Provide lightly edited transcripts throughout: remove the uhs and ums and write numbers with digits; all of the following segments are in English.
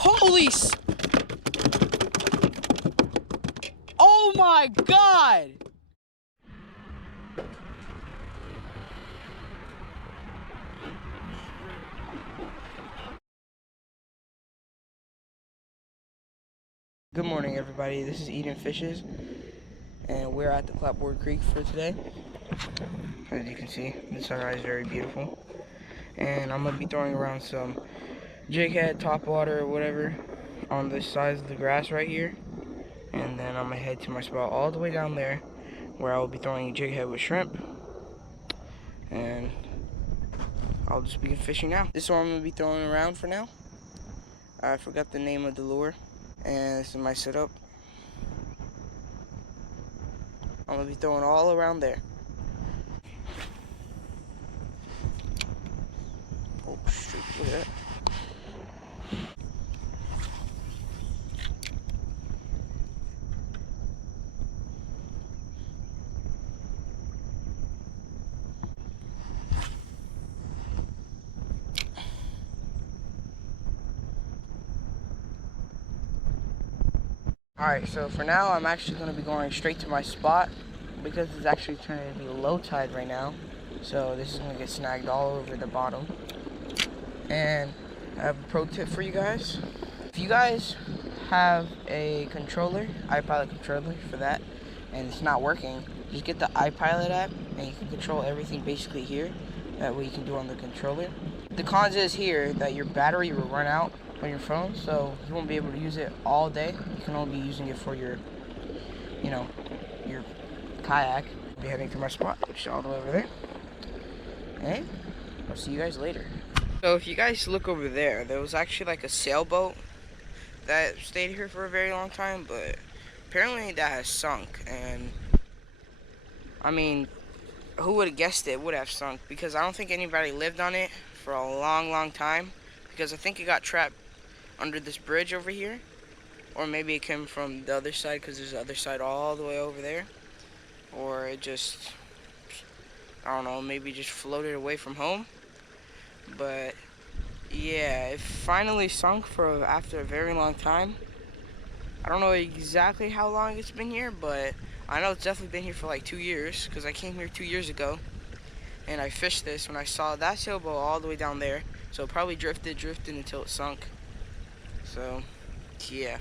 Police! Oh my God! Good morning, everybody. This is Eating Fishes, and we're at the Clapboard Creek for today. As you can see, the sunrise is very beautiful. And I'm gonna be throwing around some jighead, topwater, or whatever on the sides of the grass right here. And then I'm gonna head to my spot all the way down there where I will be throwing jighead with shrimp. And I'll just be fishing now. This is what I'm gonna be throwing around for now. I forgot the name of the lure. And this is my setup. I'm gonna be throwing all around there. Oh shoot, look at that. Alright, so for now I'm actually going to be going straight to my spot because it's actually turning to be low tide right now. So this is going to get snagged all over the bottom. And I have a pro tip for you guys. If you guys have a controller, iPilot controller for that, and it's not working, just get the iPilot app and you can control everything basically here. That way you can do on the controller. The cons is here that your battery will run out on your phone, so you won't be able to use it all day. You can only be using it for your, your kayak. I'll be heading to my spot, which is all the way over there. And I'll see you guys later. So if you guys look over there, there was actually like a sailboat that stayed here for a very long time, but apparently that has sunk. And I mean, who would have guessed it would have sunk? Because I don't think anybody lived on it for a long time. Because I think it got trapped under this bridge over here. Or maybe it came from the other side, because there's the other side all the way over there. Or it just, I don't know, maybe just floated away from home. But yeah, it finally sunk after a very long time. I don't know exactly how long it's been here, but I know it's definitely been here for like 2 years, because I came here 2 years ago and I fished this when I saw that sailboat all the way down there. So it probably drifted until it sunk. So yeah,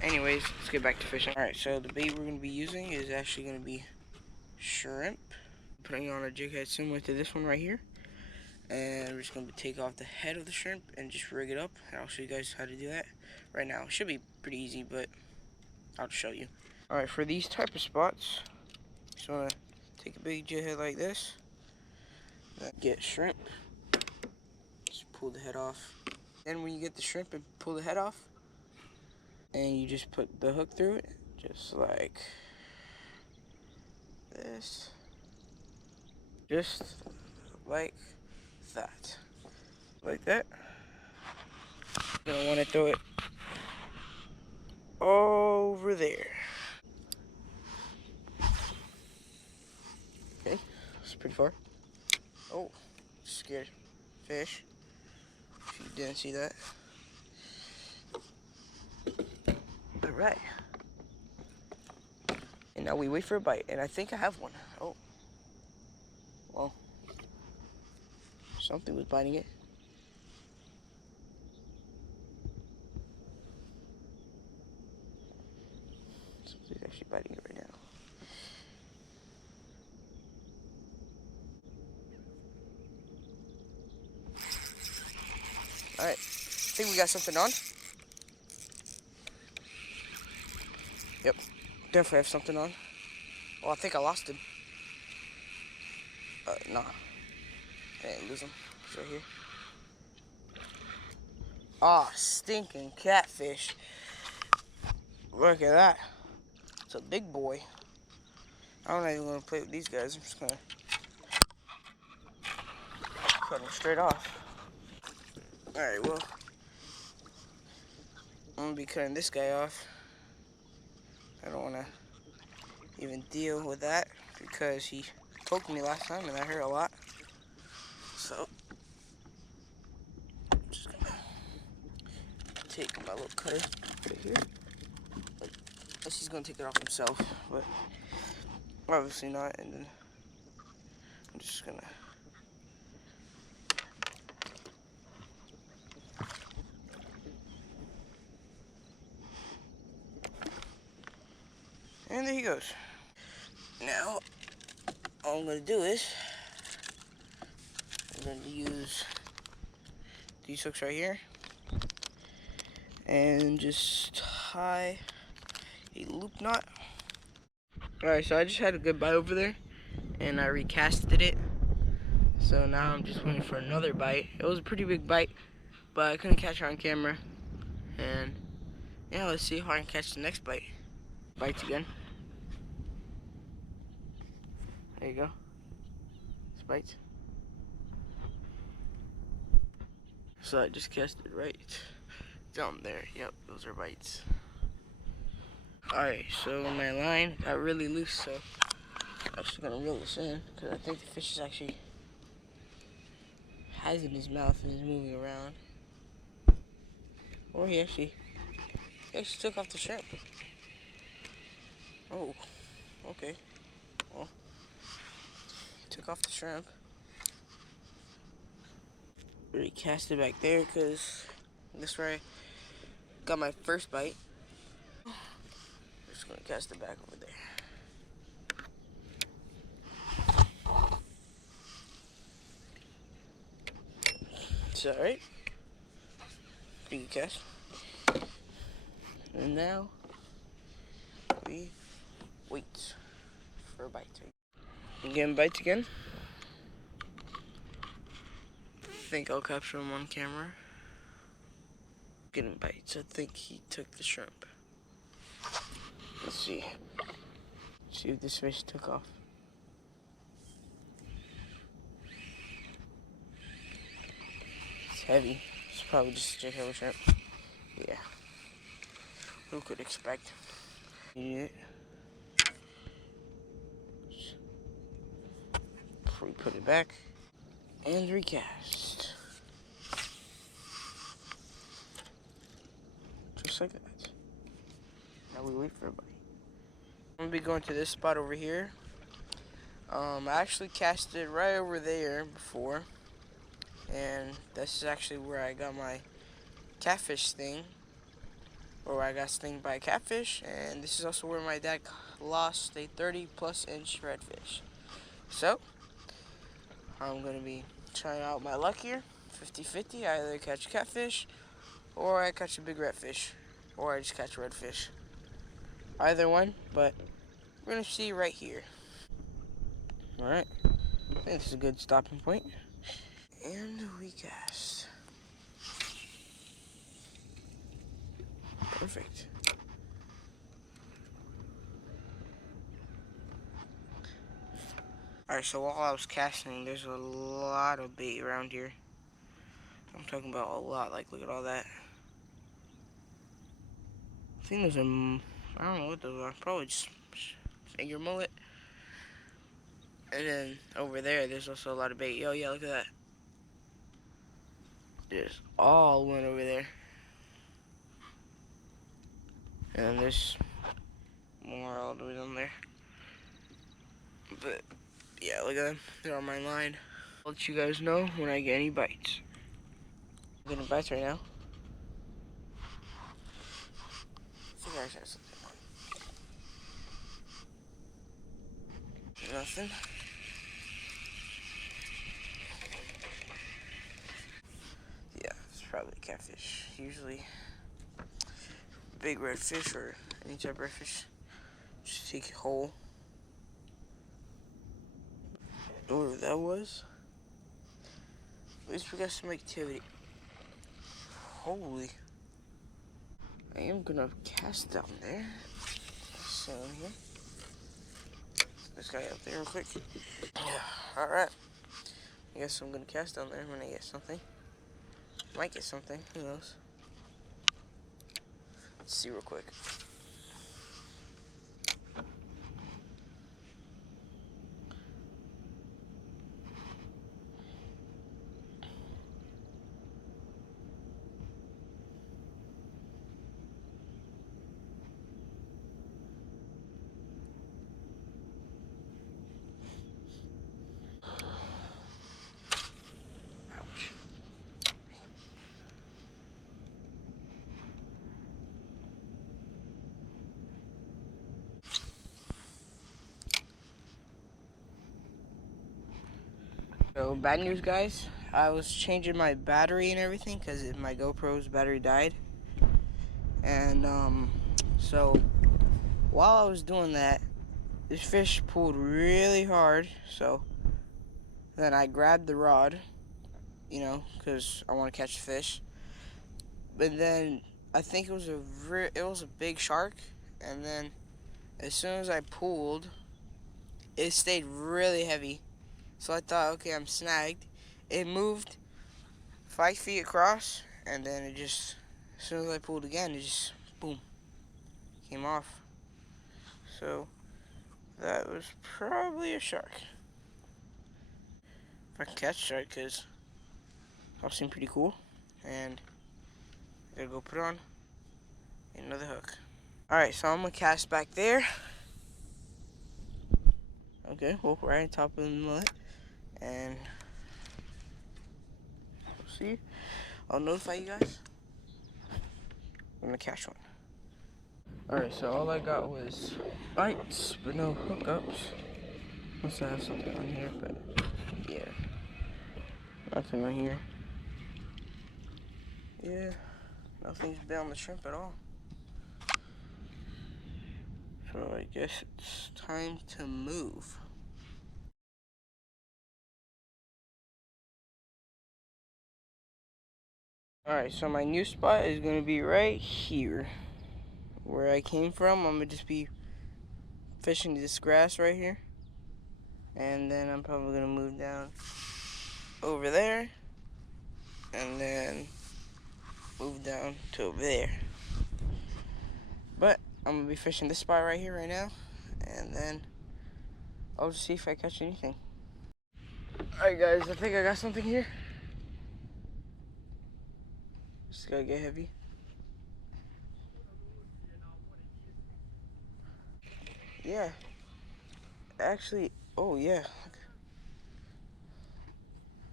anyways, let's get back to fishing. Alright, so the bait we're going to be using is actually going to be shrimp. Putting on a jig head similar to this one right here. And we're just going to take off the head of the shrimp and just rig it up. And I'll show you guys how to do that right now. It should be pretty easy, but I'll just show you. Alright, for these type of spots, just want to take a big jig head like this. Get shrimp. Just pull the head off. Then when you get the shrimp and pull the head off, and you just put the hook through it, just like this. Just like that. Like that. You're gonna want to throw it over there. Okay, that's pretty far. Oh, scared fish. If you didn't see that. Alright. And now we wait for a bite, and I think I have one. Oh. Well. Something was biting it. Something's actually biting it right now. Alright. I think we got something on. Yep. Definitely have something on. Oh, I think I lost him. Nah. I didn't lose him. It's right here. Ah, stinking catfish. Look at that. It's a big boy. I'm not even gonna play with these guys. I'm just gonna cut them straight off. Alright, well. I'm gonna be cutting this guy off. I don't wanna even deal with that because he poked me last time and that hurt a lot. So, just gonna take my little cutter right here. Unless he's gonna take it off himself, but obviously not. And then I'm just gonna. And there he goes. Now, all I'm gonna do is I'm going to use these hooks right here and just tie a loop knot. Alright, so I just had a good bite over there and I recasted it. So now I'm just waiting for another bite. It was a pretty big bite, but I couldn't catch it on camera. And yeah, let's see if I can catch the next bite. Bites again. There you go. It's bites. So I just cast it right down there. Yep, those are bites. Alright, so my line got really loose, so I'm just gonna reel this in because I think the fish is actually has it in his mouth and is moving around. Or he actually took off the shrimp. Oh, okay. Well, took off the shrimp. Recast it back there because that's where I got my first bite. Just gonna cast it back over there. It's alright. Pretty good cast. And now we wait for a bite. You getting bites again? I think I'll capture him on camera. Getting bites. I think he took the shrimp. Let's see. See if this fish took off. It's heavy. It's probably just a jackrabbit shrimp. Yeah. Who could expect? Eat it. Before we put it back. And recast. Just like that. Now we wait for a bite. I'm gonna be going to this spot over here. I actually cast it right over there before. And this is actually where I got my catfish sting. Or I got stung by a catfish. And this is also where my dad lost a 30+ inch redfish. So, I'm going to be trying out my luck here. 50-50. I either catch catfish, or I catch a big redfish, or I just catch a redfish. Either one, but we're going to see right here. Alright. I think this is a good stopping point. And we cast. Perfect. Alright, so while I was casting, there's a lot of bait around here. I'm talking about a lot. Like, look at all that. I think those are, I don't know what those are. Probably just finger mullet. And then over there, there's also a lot of bait. Yo, yeah, look at that. There's all one over there. And there's more all the way down there. But, yeah, look at them. They're on my line. I'll let you guys know when I get any bites. I'm getting bites right now. I think I actually have something on. Nothing. Yeah, it's probably a catfish. Usually, big red fish or any type of red fish, just take it whole. Whatever that was. At least we got some activity. Holy. I am gonna cast down there. So here. This guy up there real quick. Yeah, alright. I guess I'm gonna cast down there when I get something. Might get something, who knows. Let's see real quick. So bad news, guys. I was changing my battery and everything because my GoPro's battery died. And so while I was doing that, this fish pulled really hard. So then I grabbed the rod, you know, because I want to catch fish. But then I think it was a big shark. And then as soon as I pulled, it stayed really heavy. So I thought, okay, I'm snagged. It moved 5 feet across, and then it just, as soon as I pulled again, it just, boom, came off. So that was probably a shark. If I can catch a shark, because that seemed pretty cool. And I gotta go put on another hook. Alright, so I'm gonna cast back there. Okay, well, right on top of the mullet. And we'll see. I'll notify you guys. I'm gonna catch one. Alright, so all I got was bites, but no hookups. Must have something on here, but yeah. Nothing on here. Yeah, nothing's been on the shrimp at all. So I guess it's time to move. Alright, so my new spot is going to be right here. Where I came from, I'm going to just be fishing this grass right here. And then I'm probably going to move down over there. And then move down to over there. But I'm going to be fishing this spot right here right now. And then I'll just see if I catch anything. Alright guys, I think I got something here. Just gotta get heavy. Yeah. Actually, oh yeah.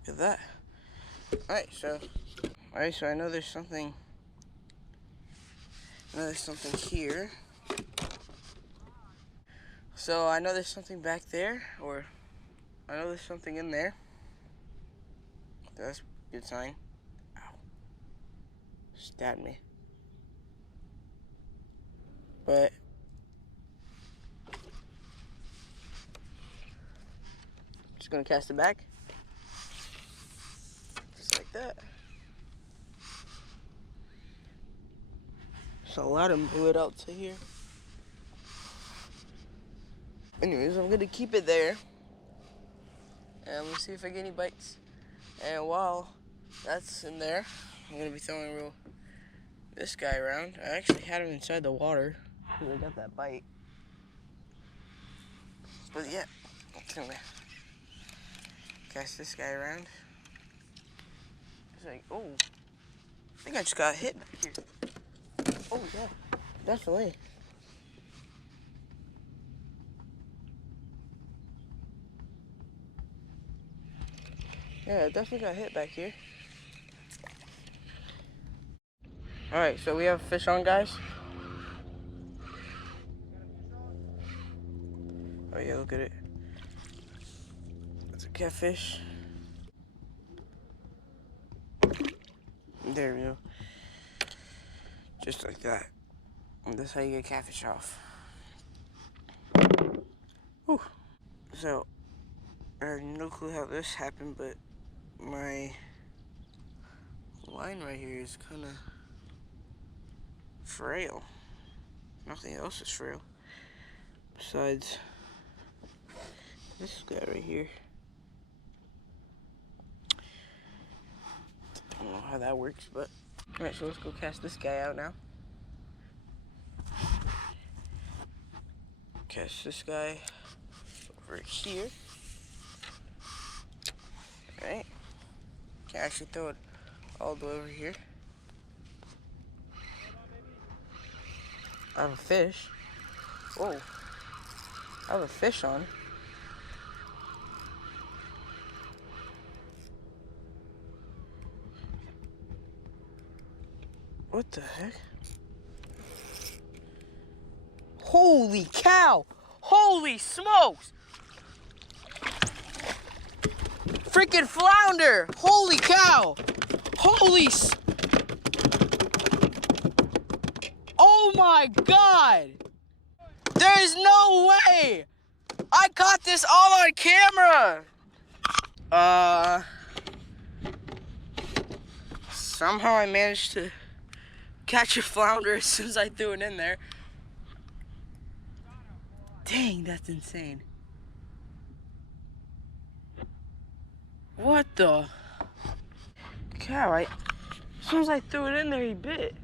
Look at that. Alright, so I know there's something. Here. So I know there's something back there, or I know there's something in there. That's a good sign. Ow. Stabbed me. But just gonna cast it back. Just like that. So a lot of move out to here. Anyways, I'm gonna keep it there. And we'll see if I get any bites. And while that's in there, I'm gonna be throwing this guy around. I actually had him inside the water because I got that bite. But yeah, I'm gonna cast this guy around. It's like, oh, I think I just got hit back here. Oh yeah, definitely. Yeah, I definitely got hit back here. Alright, so we have a fish on, guys. Oh yeah, look at it. It's a catfish. There we go. Just like that. And that's how you get catfish off. Whew. So, I have no clue how this happened, but my line right here is kind of frail. Nothing else is frail. Besides this guy right here. I don't know how that works, but... Alright, so let's go cast this guy out now. Cast this guy over here. Alright. Can actually throw it all the way over here. I have a fish. Whoa. I have a fish on. What the heck? Holy cow! Holy smokes! freaking flounder! Holy cow! Oh my god! There is no way! I caught this all on camera! Somehow I managed to catch a flounder as soon as I threw it in there. Dang, that's insane. What the cow? As soon as I threw it in there, he bit.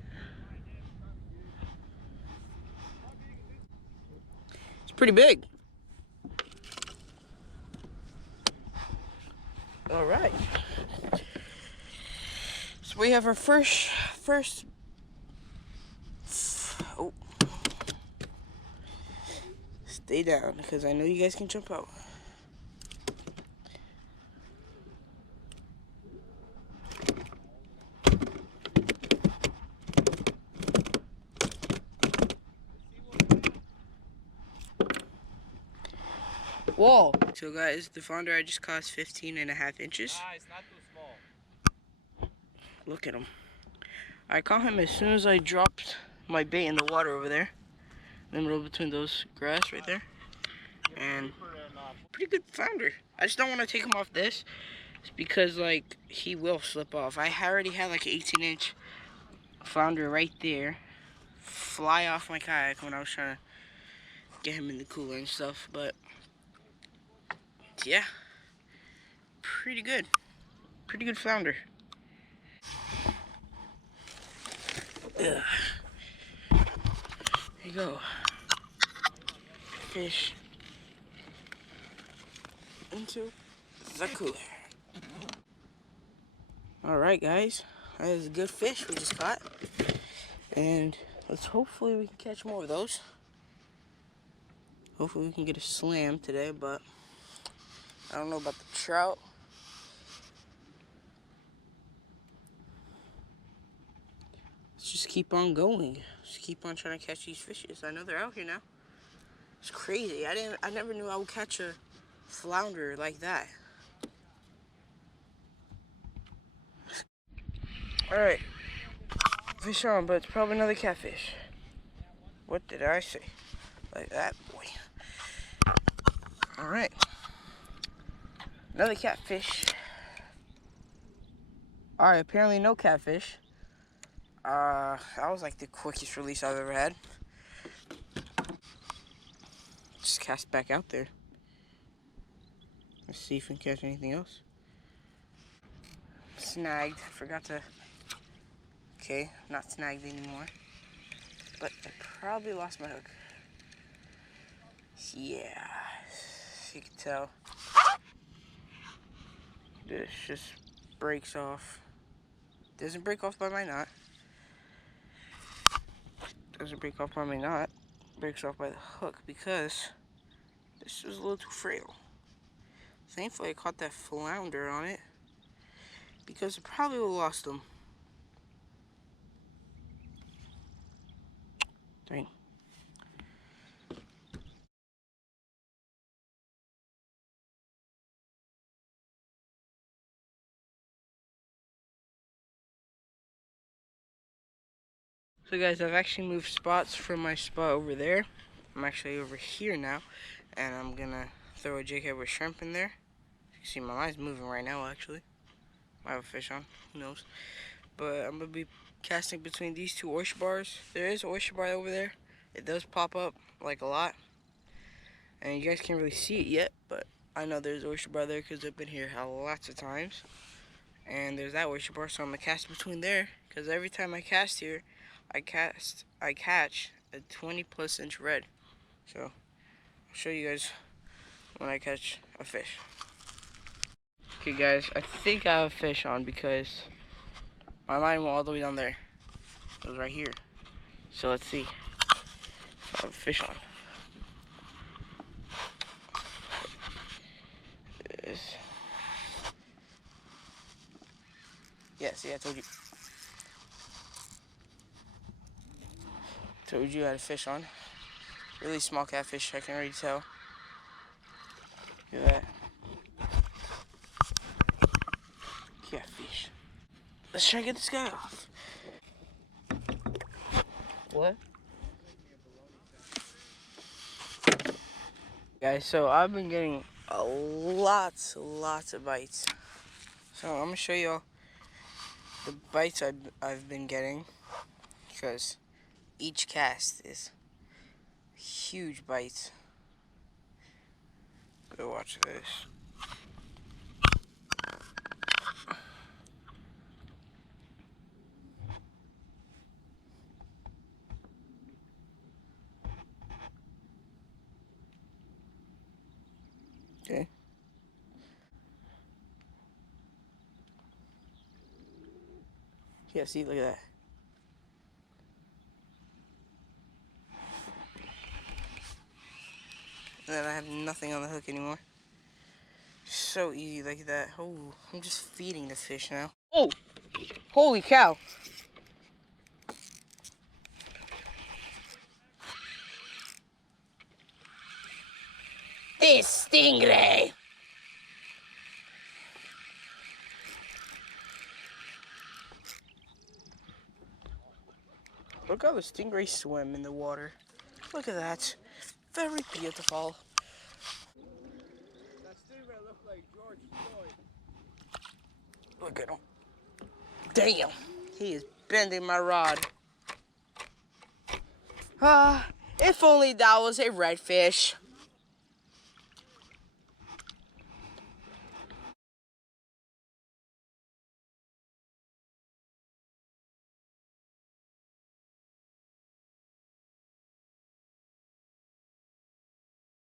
It's pretty big. All right. So we have our first. Oh. Stay down, because I know you guys can jump out. Whoa. So guys, the flounder I just caught is 15.5 inches. Ah, it's not too small. Look at him. I caught him as soon as I dropped my bait in the water over there. In the middle between those grass right there. And pretty good flounder. I just don't want to take him off this. It's because like he will slip off. I already had like an 18-inch flounder right there fly off my kayak when I was trying to get him in the cooler and stuff. But yeah, pretty good flounder. Ugh. There you go. Fish into the cooler. Alright guys, that is a good fish we just caught. And hopefully we can catch more of those. Hopefully we can get a slam today, but I don't know about the trout. Let's just keep on going. Just keep on trying to catch these fishes. I know they're out here now. It's crazy. I never knew I would catch a flounder like that. Alright. Fish on, but it's probably another catfish. What did I say? Like that, boy. Alright. Another catfish. Alright, apparently no catfish. That was like the quickest release I've ever had. Just cast back out there. Let's see if we can catch anything else. Snagged. Forgot to... Okay, not snagged anymore. But I probably lost my hook. Yeah. You can tell. This just breaks off. Doesn't break off by my knot. Doesn't break off by my knot. Breaks off by the hook because this was a little too frail. Thankfully I caught that flounder on it because I probably would have lost them. Dang. So guys, I've actually moved spots from my spot over there. I'm actually over here now, and I'm gonna throw a jig head with shrimp in there. You can see my line's moving right now actually. I have a fish on, who knows. But I'm gonna be casting between these two oyster bars. There is an oyster bar over there. It does pop up like a lot. And you guys can't really see it yet, but I know there's an oyster bar there because I've been here lots of times. And there's that oyster bar, so I'm gonna cast between there because every time I cast here, I catch a 20+ inch red. So I'll show you guys when I catch a fish. Okay guys, I think I have a fish on because my line went all the way down there. It was right here. So let's see if I have a fish on. Yeah, see, I told you. Told you I had a fish on. Really small catfish, I can already tell. Look at that. Let's try and get this guy off. What? Guys, so I've been getting lots of bites. So I'm gonna show y'all the bites I've been getting, because each cast is huge bites. Go watch this. Okay. Yeah, see, look at that. And then I have nothing on the hook anymore. So easy like that. Oh, I'm just feeding the fish now. Oh, holy cow. This stingray. Look how the stingray swim in the water. Look at that. Very beautiful. That stingray looked like George Floyd. Look at him. Damn. He is bending my rod. If only that was a redfish.